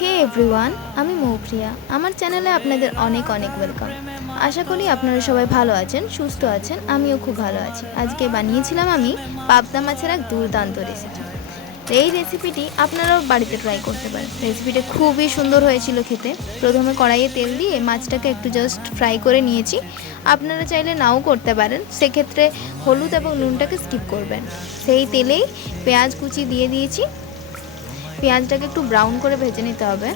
হে everyone, আমি মৌপ্রিয়া। আমার চ্যানেলে আপনাদের অনেক অনেক ওয়েলকাম। আশা করি আপনারা সবাই ভালো আছেন, সুস্থ আছেন। আমিও খুব ভালো আছি। আজকে বানিয়েছিলাম আমি পাবদা মাছের এক দুর্দান্ত রেসিপি। এই রেসিপিটি আপনারাও বাড়িতে ট্রাই করতে পারেন। রেসিপিটা খুবই সুন্দর হয়েছিল খেতে। প্রথমে কড়াইয়ে তেল দিয়ে মাছটাকে একটু জাস্ট ফ্রাই করে নিয়েছি। আপনারা চাইলে নাও করতে পারেন, সেক্ষেত্রে হলুদ এবং নুনটাকে স্কিপ করবেন। সেই তেলেই পেঁয়াজ কুচি দিয়ে দিয়েছি। পেঁয়াজটাকে একটু ব্রাউন করে ভেজে নিতে হবে।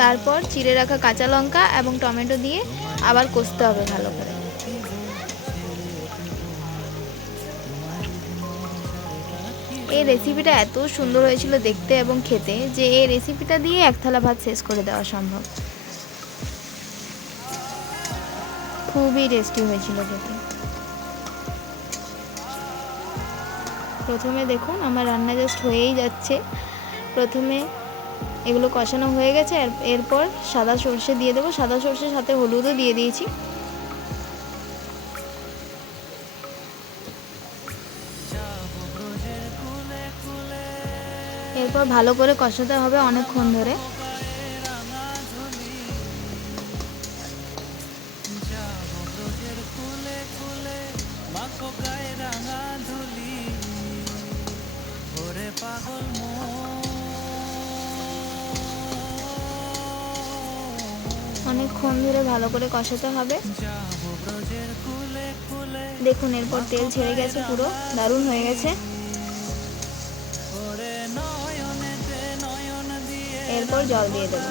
তারপর চিড়ে রাখা কাঁচা লঙ্কা এবং টমেটো দিয়ে আবার কষতে হবে ভালো করে। এই রেসিপিটা এত সুন্দর হয়েছিল দেখতে এবং খেতে যে এই রেসিপিটা দিয়ে এক থালা ভাত শেষ করে দেওয়া সম্ভব। খুবই টেস্টি হয়েছিল খেতে। প্রথমে দেখুন আমার রান্না জাস্ট হয়েই যাচ্ছে। প্রথমে এগুলো কষানো হয়ে গেছে, এরপর সাদা সর্ষে দিয়ে দেবো। সাদা সর্ষের সাথে হলুদও দিয়ে দিয়েছি। এরপর ভালো করে কষাতে হবে অনেকক্ষণ ধরে। অনেকক্ষণ ধরে ভালো করে কষাতে হবে। দেখুন এরপর তেল ছেড়ে গেছে, পুরো দারুণ হয়ে গেছে। এরপর জল দিয়ে দেবো।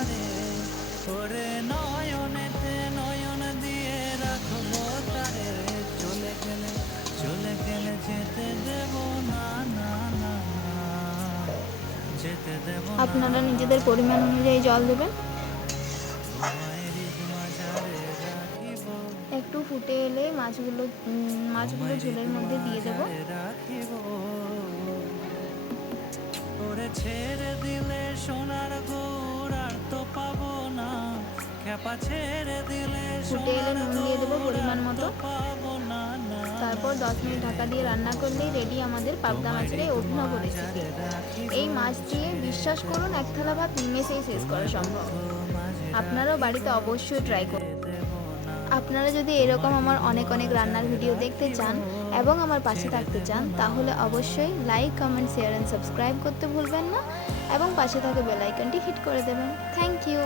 আপনারা নিজেদের পরিমাণ অনুযায়ী জল দেবেন। একটু ফুটে এলে মাছগুলো ঝোলের মধ্যে দিয়ে দেবো। ছেড়ে দিলে সোনার গৌর আর তো পাবো না, খেপা ছেড়ে দিলে ফুটে এলে নুন দিয়ে দেবো পরিমাণ মতো। তারপর 10 মিনিট ঢাকা দিয়ে রান্না করলেই রেডি আমাদের পাবদা মাছের এই অভিনব রেসিপি। এই মাছ দিয়ে বিশ্বাস করুন এক থালা ভাত নিমেষেই শেষ করা সম্ভব। আপনারাও বাড়িতে অবশ্যই ট্রাই করুন। আপনারা যদি এরকম আমার অনেক অনেক রান্নার ভিডিও দেখতে চান এবং আমার পাশে থাকতে চান, তাহলে অবশ্যই like, comment, share and subscribe করতে ভুলবেন না এবং পাশে থাকা বেল আইকনটি হিট করে দেবেন। Thank you.